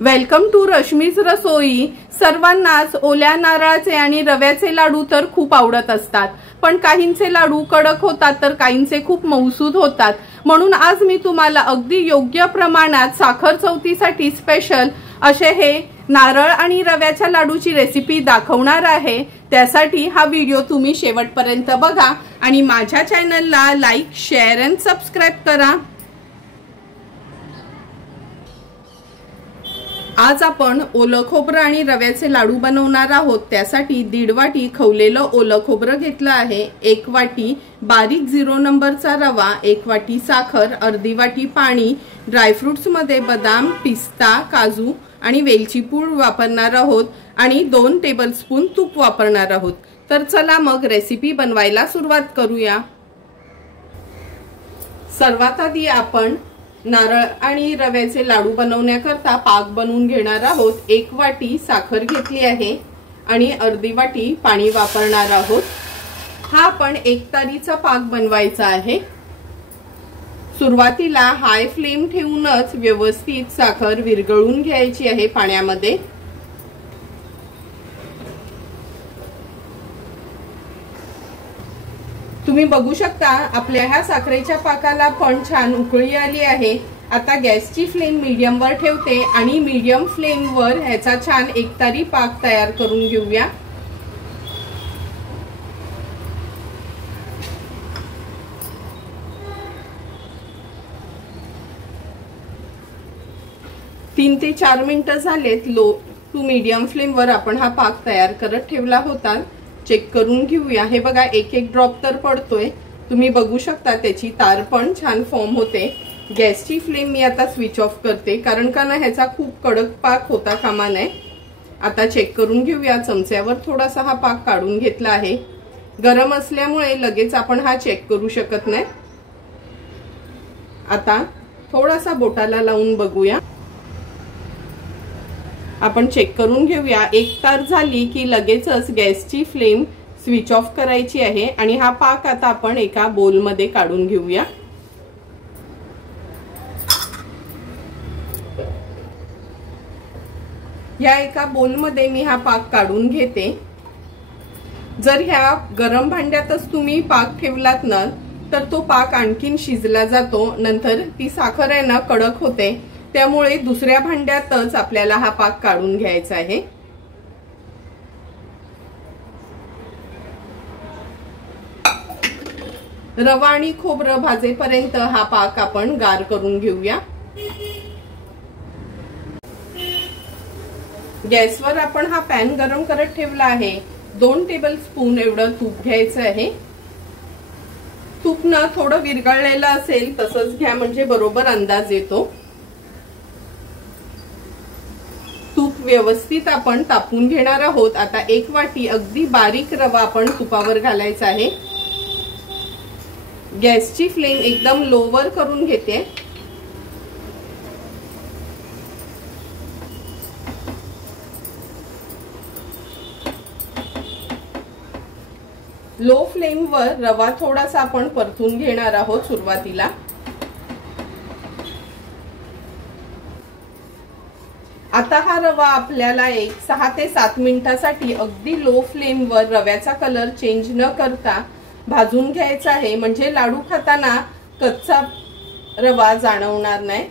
Welcome to Rashmi's रसोई। सर्वांनाच ओल्या नारळाचे आणि रव्याचे लाडू तर खूप आवडत असतात, पण काहींचे लाडू कडक होतात तर काहींचे खूप मऊसूद होतात। म्हणून आज मी तुम्हाला अगदी योग्य प्रमाणात साखर चौथीसाठी स्पेशल असे हे नारळ आणि रव्याच्या लाडूची रेसिपी दाखवणार आहे। त्यासाठी हा व्हिडिओ तुम्ही शेवटपर्यंत बघा आणि माझ्या चॅनलला लाईक, शेअर आणि सबस्क्राइब करा। आज आपण ओलं खोबरं आणि रव्याचे लाडू बनवणार आहोत। त्यासाठी 1.5 वाटी खवलेलं ओलं खोबरं घेतलं आहे, 1 वाटी बारीक 0 नंबरचा रवा, 1 वाटी साखर, अर्धी वाटी पाणी, ड्रायफ्रुट्स मध्ये बदाम, पिस्ता, काजू आणि वेलची पूड वापरणार आहोत आणि 2 टेबलस्पून तूप वापरणार आहोत। तर चला मग रेसिपी बनवायला सुरुवात करूया। सर्वात आधी आपण नारळ आणि रव्याचे लाडू बनवण्याकरता पाक बनवून घेणार आहोत। 1 वाटी साखर घेतली आहे आणि अर्धी वाटी पाणी वापरणार आहोत। हा आपण 1 तारीचा पाक बनवायचा आहे। सुरुवातीला हाय फ्लेम ठेवूनच व्यवस्थित साखर विरघळून घ्यायची आहे पाण्यामध्ये। तुम्ही बघू शकता आपल्या ह्या साखरेच्या पाकाला पण छान उकळी आली आहे। आता गॅसची फ्लेम मीडियम वर ठेवते आणि मीडियम फ्लेम वर ह्याचा छान एकतारी पाक तयार करून घेऊया। तीन ते 4 मिनिटं झालेत। लो टू मीडियम फ्लेम वर आपण हा पाक तयार करत ठेवला होता। चेक करून घेऊया। हे बघा एक ड्रॉप तर पडतोय। तुम्ही बघू शकता त्याची तार पण छान फॉर्म होते। गॅसची फ्लेम मी आता स्विच ऑफ करते, कारण का ना ह्याचा खूप कडक पाक होता कामा नये। आता चेक करून घेऊया। चमच्यावर थोडासा हा पाक काढून घेतला आहे। गरम असल्यामुळे लगेच आपण हा चेक करू शकत नाही। आता थोडासा बोटाला लावून बघूया। आपण चेक करून घेऊया। 1 तार झाली की लगेचच गॅसची फ्लेम स्विच ऑफ करायची आहे आणि हा पाक आता आपण एका बोल मध्ये काढून घेऊया। या एका बोल मध्ये मी हा पाक काढून घेते। जर ह्या गरम भांड्यातच तुम्ही पाक ठेवलात ना तर तो पाक आणखीन शिजला जातो, नंतर ती साखर आहे ना कडक होते। त्यामुळे दुसऱ्या भांड्यातच आपल्याला हा पाक काढून घ्यायचा आहे। रवा आणि खोबरं भाजेपर्यंत हा पाक आपण गार करून घेऊया। गॅसवर आपण हा पॅन गरम करत ठेवला आहे। 2 टेबलस्पून एवढं तूप घ्यायचं आहे। तूप ना थोडं विरघळलेलं असेल तसंच घ्या, म्हणजे बरोबर अंदाज येतो। तूप व्यवस्थित आपण तापून घेणार आहोत। आता 1 वाटी अगदी बारीक रवा आपण तुपावर घालायचा आहे। गॅसची फ्लेम एकदम लोवर करून घेते। लो फ्लेम वर रवा थोडासा आपण परतून घेणार आहोत सुरुवातीला। आता हा रवा आपल्याला 6 ते 7 मिनिटांसाठी अगदी लो फ्लेम वर रव्याचा कलर चेंज न करता भाजून घ्यायचा आहे, म्हणजे लाडू खाताना कच्चा रवा जाणवणार नाही।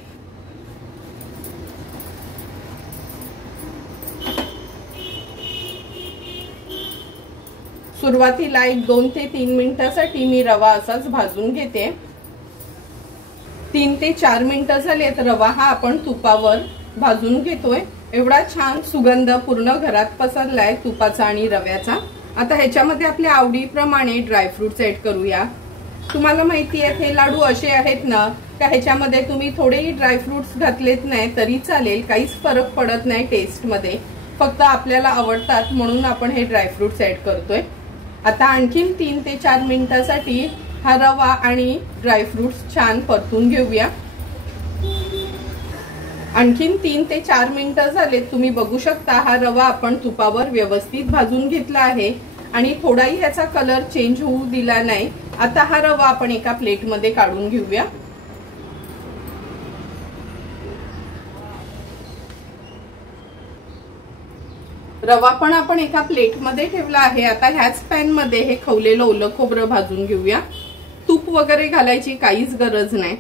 सुरुवातीला 2 ते 3 मिनिटांसाठी मी रवा असाच भाजून घेते। 3 ते 4 मिनिटं झालेत। रवा हा आपण तुपावर भाजून घेतोय। एवढा छान सुगंध पूर्ण घरात पसरलाय तुपाचा आणि रव्याचा। आता ह्याच्यामध्ये आपल्या आवडीप्रमाणे ड्रायफ्रुट्स ऍड करूया। तुम्हाला माहिती आहे हे लाडू असे आहेत ना का ह्याच्यामध्ये तुम्ही थोडेही ड्रायफ्रुट्स घातलेत नाही तरी चालेल, काहीच फरक पडत नाही टेस्ट मध्ये। फक्त आपल्याला आवडतात म्हणून आपण हे ड्रायफ्रुट्स ऍड करतोय। आता आणखीन 3 ते 4 मिनिटांसाठी हा रवा आणि ड्रायफ्रुट्स छान परतून घेऊया। आणखीन 3 ते 4 मिनिटं झालेत। तुम्ही बघू शकता हा रवा आपण तुपावर व्यवस्थित भाजून घेतला आहे आणि थोडाही ह्याचा कलर चेंज होऊ दिला नाही। आता हा रवा आपण एका प्लेट मध्ये काढून घेऊया। रवा पण आपण एका प्लेट मध्ये ठेवला आहे। आता ह्याच पॅन मध्ये हे खवलेलं ओलं खोबरं भाजून घेऊया। तूप वगैरे घालायची काहीच गरज नाही।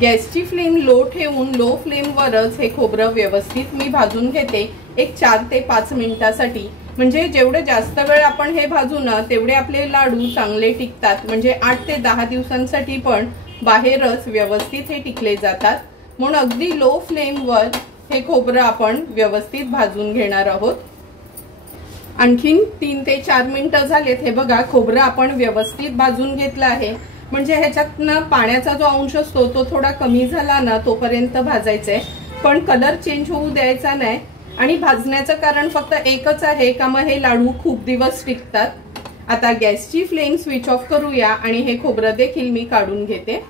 गॅसची फ्लेम लो ठेवून लो फ्लेमवरच हे खोबरं व्यवस्थित मी भाजून घेते एक 4 ते 5 मिनिटांसाठी। म्हणजे जेवढे जास्त वेळ आपण हे भाजू ना तेवढे आपले लाडू चांगले टिकतात। म्हणजे 8 ते 10 दिवसांसाठी पण बाहेरच व्यवस्थित हे टिकले जातात। म्हणून अगदी लो फ्लेमवर हे खोबरं आपण व्यवस्थित भाजून घेणार आहोत। आणखीन 3 ते 4 मिनिटं झालेत। हे बघा खोबरं आपण व्यवस्थित भाजून घेतलं आहे। म्हणजे ह्याच्यातनं पाण्याचा जो अंश असतो तो थोडा कमी झाला ना तोपर्यंत भाजायचंय, पण कलर चेंज होऊ द्यायचा नाही। आणि भाजण्याचं कारण फक्त एकच आहे का मग हे लाडू खूप दिवस टिकतात। आता गॅसची फ्लेम स्विच ऑफ करूया आणि हे खोबरं देखील मी काढून घेते।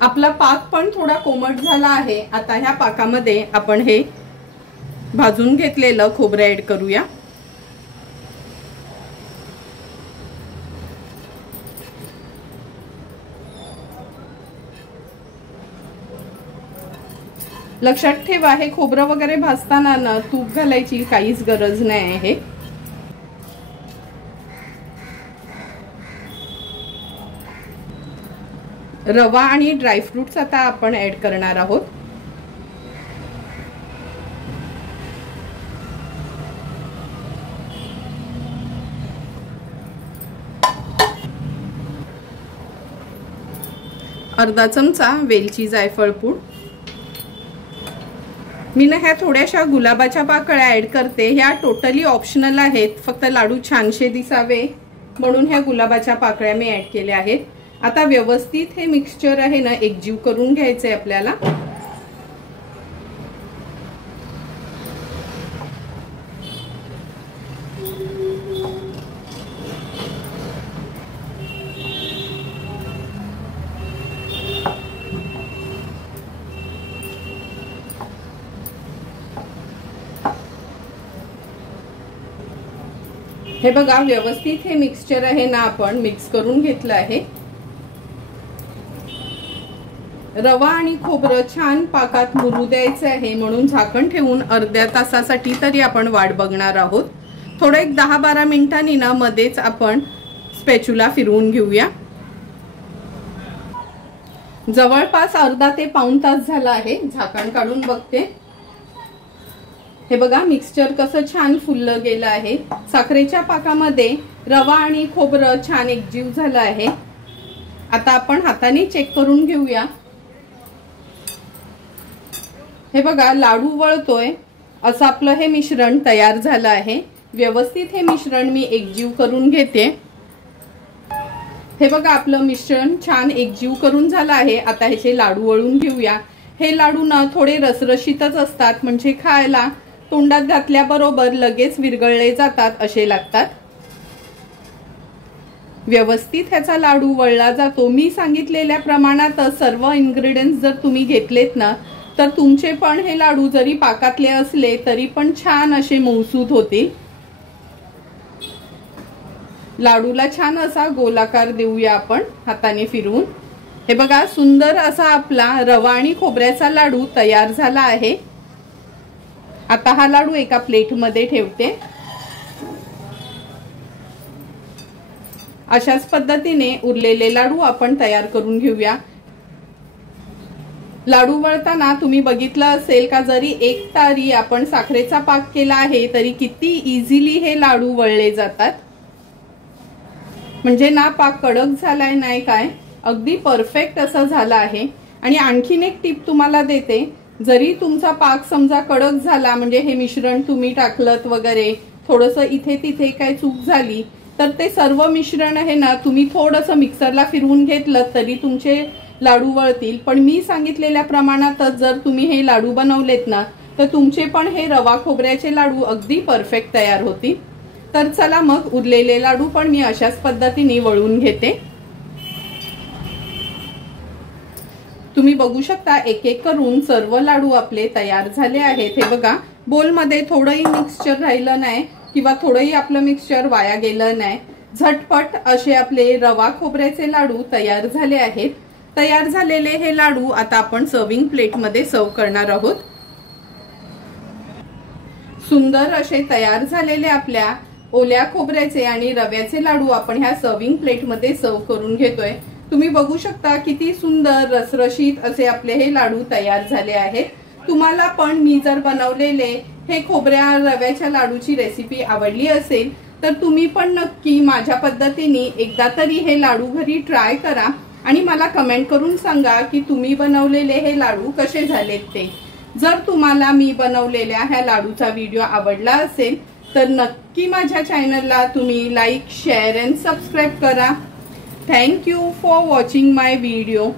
आपला पाक पण थोडा कोमट झाला आहे। आता ह्या पाकामध्ये आपण हे भाजून घेतलेलं खोबरं ऍड करूया। लक्षात ठेवा हे खोबरं वगैरे भाजताना ना तूप घालायची काहीच गरज नाही आहे। रवा आणि ड्रायफ्रुट्स आता आपण ऍड करणार आहोत। अर्धा चमचा वेलची जायफळ पूड। मी ना ह्या थोड्याशा गुलाबाच्या पाकळ्या ऍड करते। ह्या टोटली ऑप्शनल आहेत, फक्त लाडू छानशे दिसावे म्हणून ह्या गुलाबाच्या पाकळ्या मी ऍड केल्या आहेत। आता व्यवस्थित हे मिक्सचर आहे ना एकजीव करून घ्यायचंय आपल्याला। हे बघा व्यवस्थित हे मिक्सचर आहे ना आपण मिक्स करून घेतलं आहे। रवा आणि खोबरं छान पाकात मुरू द्यायचे आहे म्हणून झाकण ठेवून अर्ध्या तासासाठी तरी आपण वाट बघणार आहोत। थोडं एक 10-12 मिनिटांनी ना मध्येच आपण स्पॅच्युला फिरवून घेऊया। जवळपास अर्धा ते पाऊण तास झाला आहे। झाकण काढून बघते। हे बघा मिक्सचर कसं छान फुललं गेलं आहे। साखरेच्या पाकामध्ये रवा आणि खोबरं छान एकजीव झालं आहे। आता आपण हाताने चेक करून घेऊया। हे बघा लाडू वळतोय असं आपलं हे मिश्रण तयार झालं आहे। व्यवस्थित हे मिश्रण मी एकजीव करून घेते। हे बघा आपलं मिश्रण छान एकजीव करून झालं आहे। आता ह्याचे लाडू वळून घेऊया। हे लाडू ना थोडे रसरशीतच असतात, म्हणजे खायला तोंडात घातल्याबरोबर लगेच विरघळले जातात असे लागतात। व्यवस्थित ह्याचा लाडू वळला जातो। मी सांगितलेल्या प्रमाणात सर्व इन्ग्रेडियंट्स जर तुम्ही घेतलेत ना तर तुमचे पण हे लाडू जरी पाकातले असले तरी पण छान असे मऊसूद होतील। लाडूला छान असा गोलाकार देऊया आपण हाताने फिरवून। हे बघा सुंदर असा आपला रवा आणि खोबऱ्याचा लाडू तयार झाला आहे। आता हा लाडू एका प्लेट मध्ये ठेवते। अशाच पद्धतीने उरलेले लाडू आपण तयार करून घेऊया। लाडू वळताना तुम्ही बघितलं असेल का जरी एक तारी आपण साखरेचा पाक केला आहे तरी किती इझिली हे लाडू वळले जातात। म्हणजे ना पाक कडक झालाय नाही काय, अगदी परफेक्ट असं झालं आहे। आणि आणखीन एक टिप तुम्हाला देते, जरी तुमचा पाक समजा कडक झाला म्हणजे हे मिश्रण तुम्ही टाकलत वगैरे थोडंसं इथे तिथे काय चूक झाली तर ते सर्व मिश्रण आहे ना तुम्ही थोडंसं मिक्सरला फिरवून घेतलं तरी तुमचे लाडू वळतील। पण मी सांगितलेल्या प्रमाणातच जर तुम्ही हे लाडू बनवलेत ना तर तुमचे पण हे रवा खोबऱ्याचे लाडू अगदी परफेक्ट तयार होतील। तर चला मग उरलेले लाडू पण मी अशाच पद्धतीने वळून घेते। तुम्ही बघू शकता एक एक करून सर्व लाडू आपले तयार झाले आहेत। हे बघा बोल मध्ये थोडंही मिक्सचर राहिलं नाही किंवा थोडंही आपलं मिक्सचर वाया गेलं नाही। झटपट असे आपले रवा खोबऱ्याचे लाडू तयार झाले आहेत। तयार झालेले हे लाडू आता आपण सर्विंग प्लेट मध्ये सर्व करणार आहोत। सुंदर असे तयार झालेले आपल्या ओल्या खोबऱ्याचे आणि रव्याचे लाडू आपण ह्या सर्विंग प्लेट मध्ये सर्व करून घेतोय। तुम्ही बघू शकता किती सुंदर रसरशीत असे आपले हे लाडू तयार झाले आहेत। तुम्हाला पण मी जर बनवलेले हे खोबऱ्या रव्याच्या लाडूची रेसिपी आवडली असेल तर तुम्ही पण नक्की माझ्या पद्धतीने एकदा तरी हे लाडू घरी ट्राय करा आणि मला कमेंट करून सांगा की तुम्ही बनवलेले हे लाडू कसे झालेत ते। जर तुम्हाला मी बनवलेल्या ह्या लाडूचा व्हिडिओ आवडला असेल तर नक्की माझ्या चॅनलला तुम्ही लाईक, शेअर अँड सबस्क्राईब करा। Thank you for watching my video.